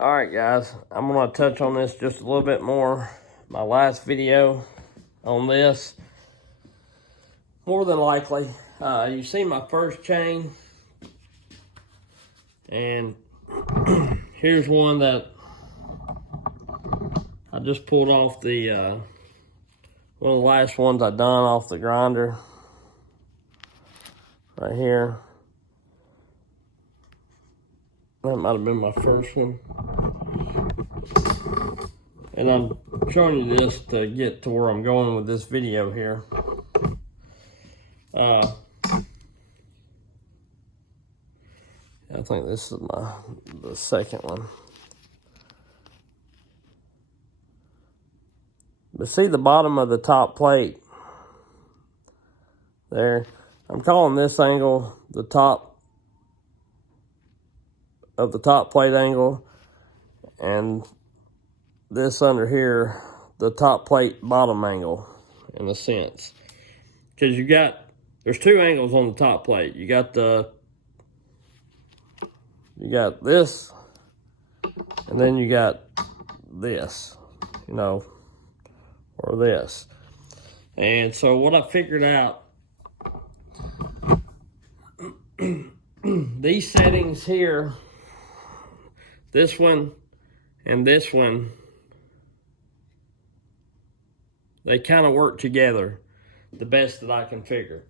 All right, guys, I'm gonna touch on this just a little bit more. My last video on this, more than likely, you see my first chain, and here's one that I just pulled off the one of the last ones I done off the grinder right here. That might have been my first one. And I'm showing you this to get to where I'm going with this video here. I think this is the second one. But see the bottom of the top plate there? I'm calling this angle the top of the top plate angle, and this under here the top plate bottom angle, in a sense, because there's two angles on the top plate. You got this, and then you got this, or this. And so what I figured out, these settings here, this one and this one, they kind of work together the best that I can figure.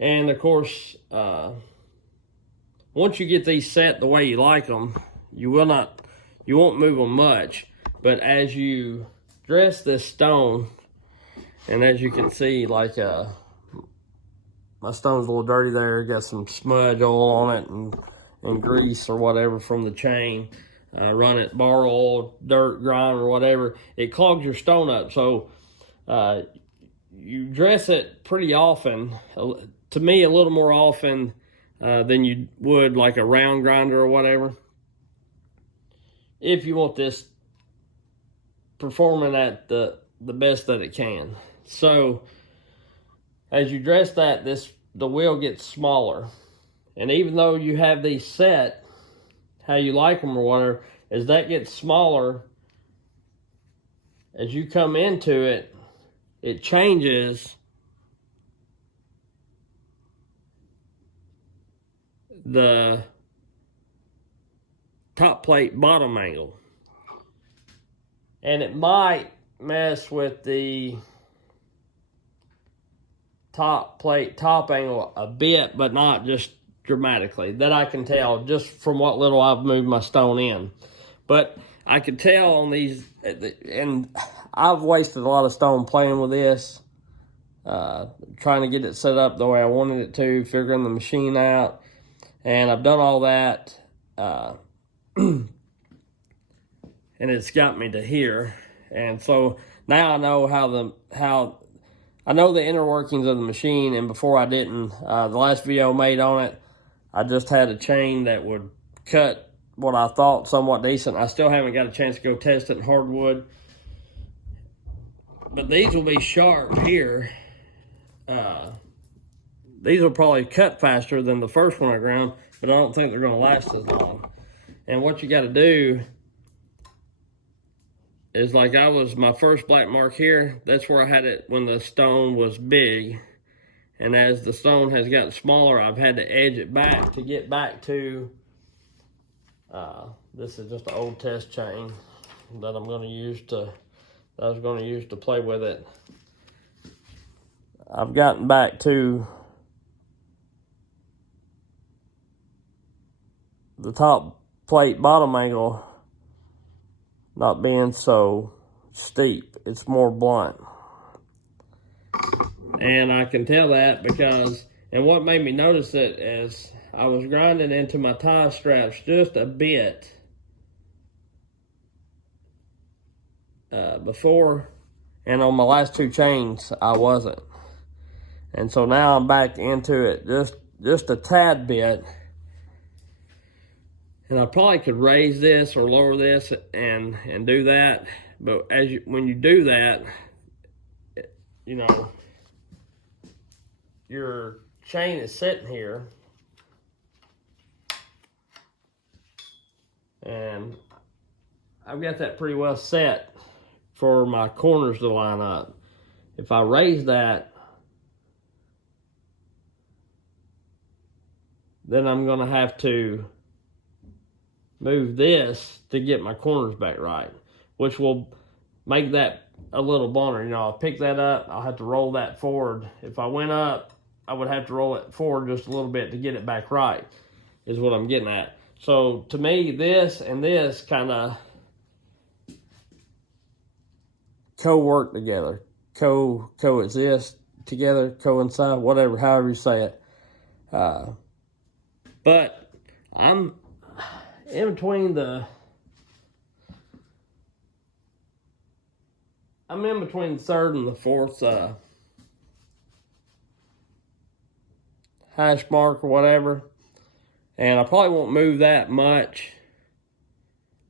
And of course, once you get these set the way you like them, you won't move them much. But as you dress this stone, and as you can see, like my stone's a little dirty there, got some smudge oil on it and grease or whatever from the chain. Run it bar oil, dirt, grime, or whatever. It clogs your stone up. So you dress it pretty often. To me, a little more often than you would like a round grinder or whatever, if you want this performing at the best that it can. So as you dress that, the wheel gets smaller. And even though you have these set how you like them or whatever, as that gets smaller, as you come into it, it changes the top plate bottom angle. And it might mess with the top plate top angle a bit, but not just dramatically. That I can tell just from what little I've moved my stone in. But I can tell on these, and I've wasted a lot of stone playing with this, trying to get it set up the way I wanted it to, figuring the machine out, and I've done all that, and it's got me to here. And so now I know I know the inner workings of the machine, and before I didn't. The last video I made on it, I just had a chain that would cut what I thought somewhat decent. I still haven't got a chance to go test it in hardwood. But these will be sharp here. These will probably cut faster than the first one I ground, but I don't think they're going to last as long. And what you got to do is, like my first black mark here, that's where I had it when the stone was big. And as the stone has gotten smaller, I've had to edge it back to get back to, this is just an old test chain that I was going to use to play with it. I've gotten back to the top plate bottom angle not being so steep. It's more blunt. And I can tell that because, and what made me notice it is I was grinding into my tie straps just a bit before, and on my last two chains I wasn't. And so now I'm back into it just a tad bit. And I probably could raise this or lower this and do that. But when you do that, your chain is sitting here, And I've got that pretty well set for my corners to line up. If I raise that, then I'm going to have to move this to get my corners back right, which will make that a little blunter. You know, I'll pick that up, I'll have to roll that forward. If I went up, I would have to roll it forward just a little bit to get it back right, is what I'm getting at. So to me, this and this kind of co-work together, coexist together, coincide, whatever, however you say it. But I'm in between the third and the fourth hash mark or whatever, and I probably won't move that much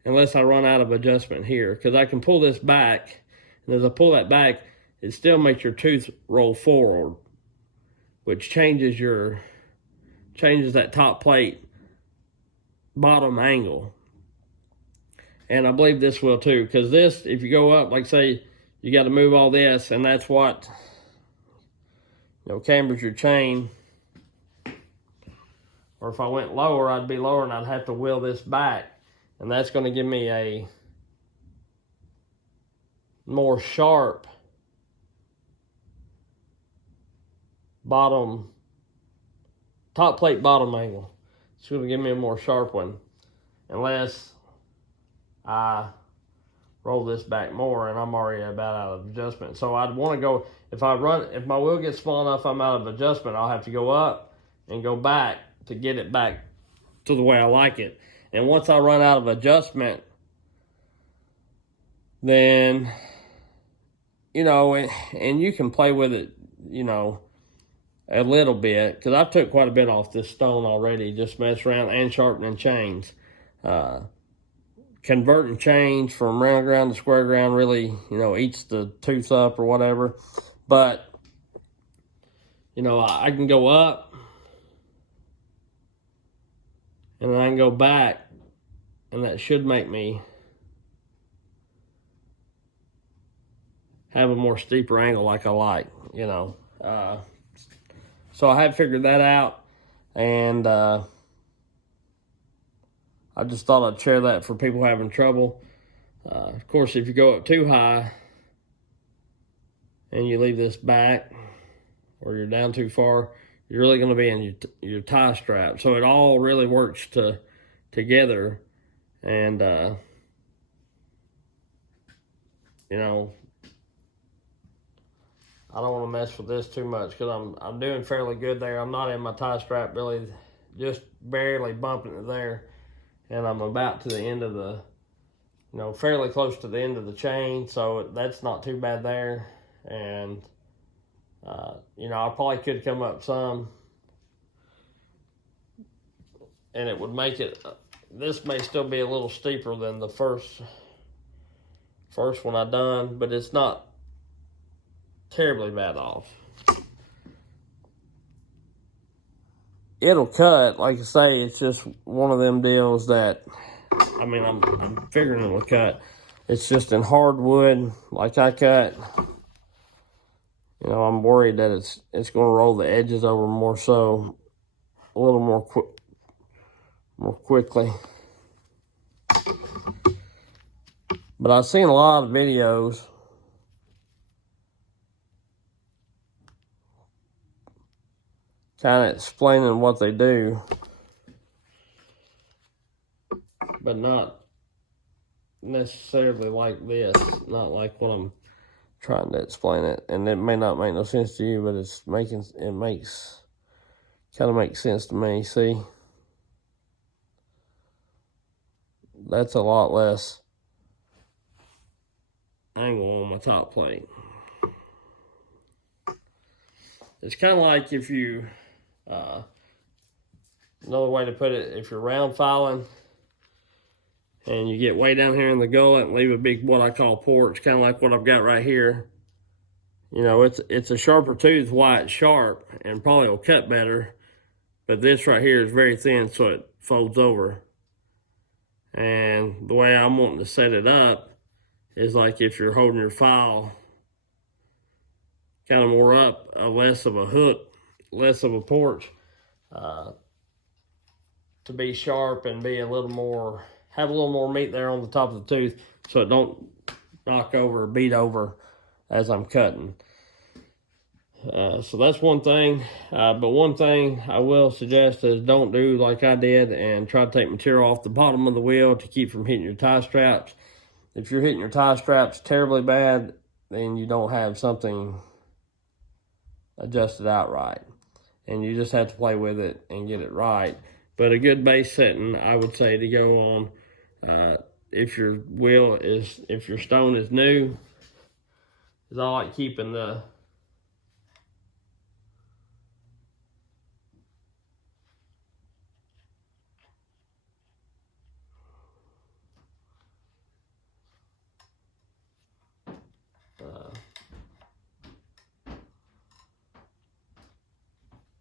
unless I run out of adjustment here, because I can pull this back, and as I pull that back, it still makes your tooth roll forward, which changes that top plate bottom angle. And I believe this will too, because this, if you go up, like say you got to move all this, and that's what, you know, cambers your chain. Or if I went lower, I'd be lower and I'd have to wheel this back, and that's going to give me a more sharp top plate bottom angle. It's going to give me a more sharp one, unless I roll this back more and I'm already about out of adjustment. So I'd want to go, if my wheel gets small enough I'm out of adjustment, I'll have to go up and go back to get it back to the way I like it. And once I run out of adjustment, then, you know, and you can play with it, you know, a little bit, because I've took quite a bit off this stone already, just mess around and sharpening chains. Converting chains from round ground to square ground really, you know, eats the tooth up or whatever. But, you know, I can go up and then I can go back, and that should make me have a more steeper angle like I like, you know. So I had figured that out, and I just thought I'd share that for people having trouble. Of course, if you go up too high and you leave this back, or you're down too far, you're really going to be in your tie strap. So it all really works together, and you know, I don't want to mess with this too much, because I'm doing fairly good there. I'm not in my tie strap, really, just barely bumping it there, and I'm about to the end of the, you know, fairly close to the end of the chain, so that's not too bad there. And you know, I probably could come up some, and it would make it, this may still be a little steeper than the first one I done, but it's not terribly bad off. It'll cut, like I say, it's just one of them deals that, I mean, I'm figuring it'll cut. It's just in hardwood, like I cut. You know, I'm worried that it's going to roll the edges over more so, a little more quickly. But I've seen a lot of videos kind of explaining what they do, but not necessarily like this, not like what I'm trying to explain it. And it may not make no sense to you, but kind of makes sense to me. See, that's a lot less angle on my top plate. It's kind of like if you, another way to put it, if you're round filing and you get way down here in the gullet and leave a big, what I call porch, kind of like what I've got right here. You know, it's a sharper tooth, why it's sharp, and probably will cut better. But this right here is very thin, so it folds over. And the way I'm wanting to set it up is like if you're holding your file kind of more up, less of a hook, less of a porch, to be sharp and be a little more, have a little more meat there on the top of the tooth, so it don't knock over or beat over as I'm cutting. So that's one thing. But one thing I will suggest is don't do like I did and try to take material off the bottom of the wheel to keep from hitting your tie straps. If you're hitting your tie straps terribly bad, then you don't have something adjusted out right. And you just have to play with it and get it right. But a good base setting, I would say, to go on, if your stone is new, is I like keeping the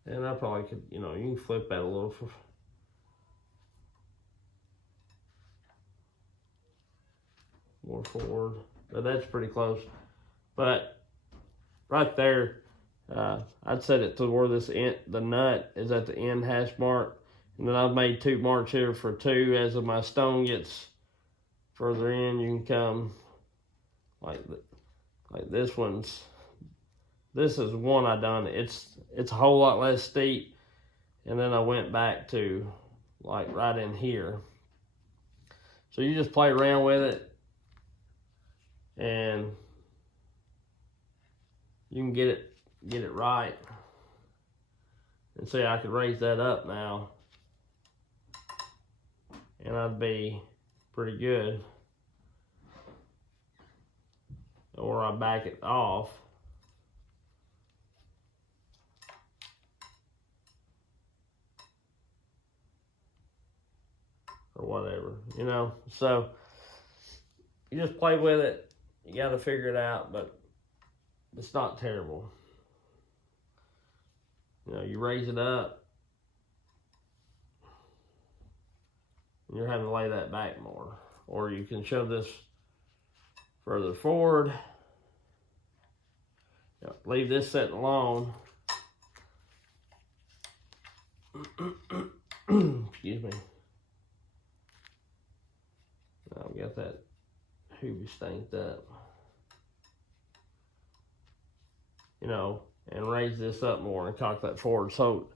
and I probably could, you can flip that a little more forward, but that's pretty close. But right there, I'd set it to where the nut is at the end hash mark, and then I've made 2 marks here for 2. As my stone gets further in, you can come like this one's. This is one I done. It's a whole lot less steep, and then I went back to like right in here. So you just play around with it, and you can get it right. And see, I could raise that up now, and I'd be pretty good. Or I back it off. Or whatever, So you just play with it. You got to figure it out, but it's not terrible. You raise it up, and you're having to lay that back more. Or you can shove this further forward. Leave this sitting alone. Excuse me. I've got that hoobie stanked up. And raise this up more and cock that forward. So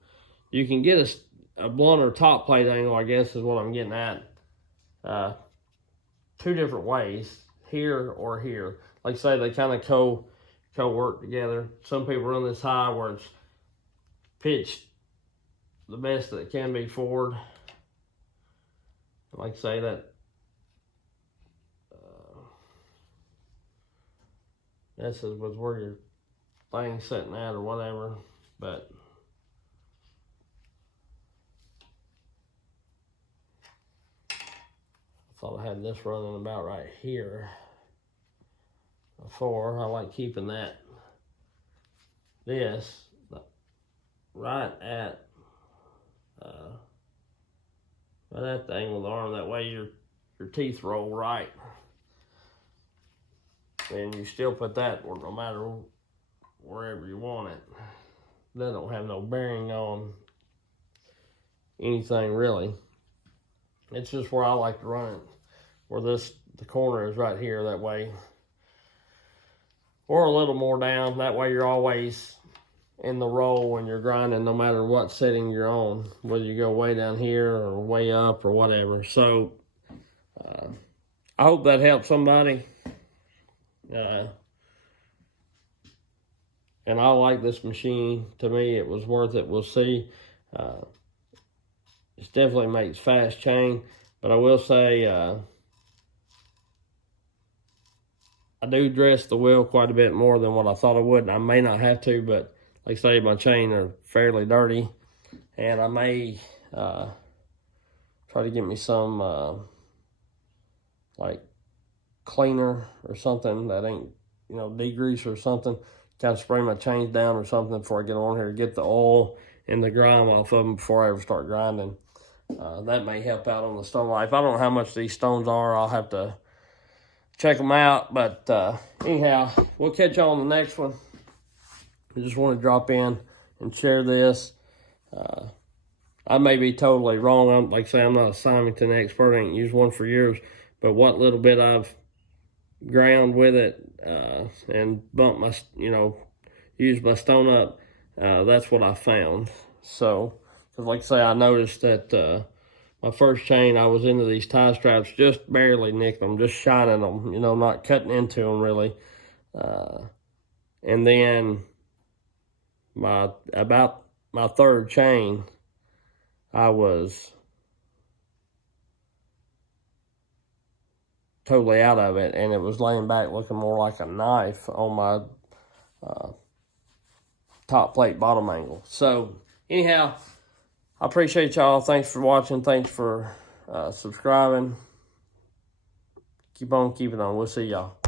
you can get a blunter top plate angle, I guess is what I'm getting at. 2 different ways, here or here. Like say they kind of co-work together. Some people run this high where it's pitched the best that it can be forward. Like say that this was where your thing's sitting at or whatever, but I thought I had this running about right here before. I like keeping this right at the angle of the arm. That way your teeth roll right. And you still put that no matter wherever you want it. That don't have no bearing on anything really. It's just where I like to run it, where the corner is right here, that way. Or a little more down, that way you're always in the roll when you're grinding, no matter what setting you're on, whether you go way down here or way up or whatever. So I hope that helps somebody. And I like this machine. To me, it was worth it. We'll see. It definitely makes fast chain, but I will say I do dress the wheel quite a bit more than what I thought I would. I may not have to, but like I say, my chain are fairly dirty, and I may try to get me some like cleaner or something that ain't degrease or something. Kind of spray my chains down or something before I get on here to get the oil and the grime off of them before I ever start grinding. that may help out on the stone life. I don't know how much these stones are. I'll have to check them out. But anyhow, we'll catch you on the next one. I just want to drop in and share this. I may be totally wrong. Like I say, I'm not a Simington expert. I ain't used one for years. But what little bit I've ground with it and bumped my, used my stone up, that's what I found. So, because like I say, I noticed that my first chain, I was into these tie straps, just barely nicking them, just shining them, not cutting into them really. And then about my third chain, I was totally out of it, and it was laying back looking more like a knife on my top plate bottom angle. So anyhow, I appreciate y'all. Thanks for watching. Thanks for subscribing. Keep on keeping on. We'll see y'all.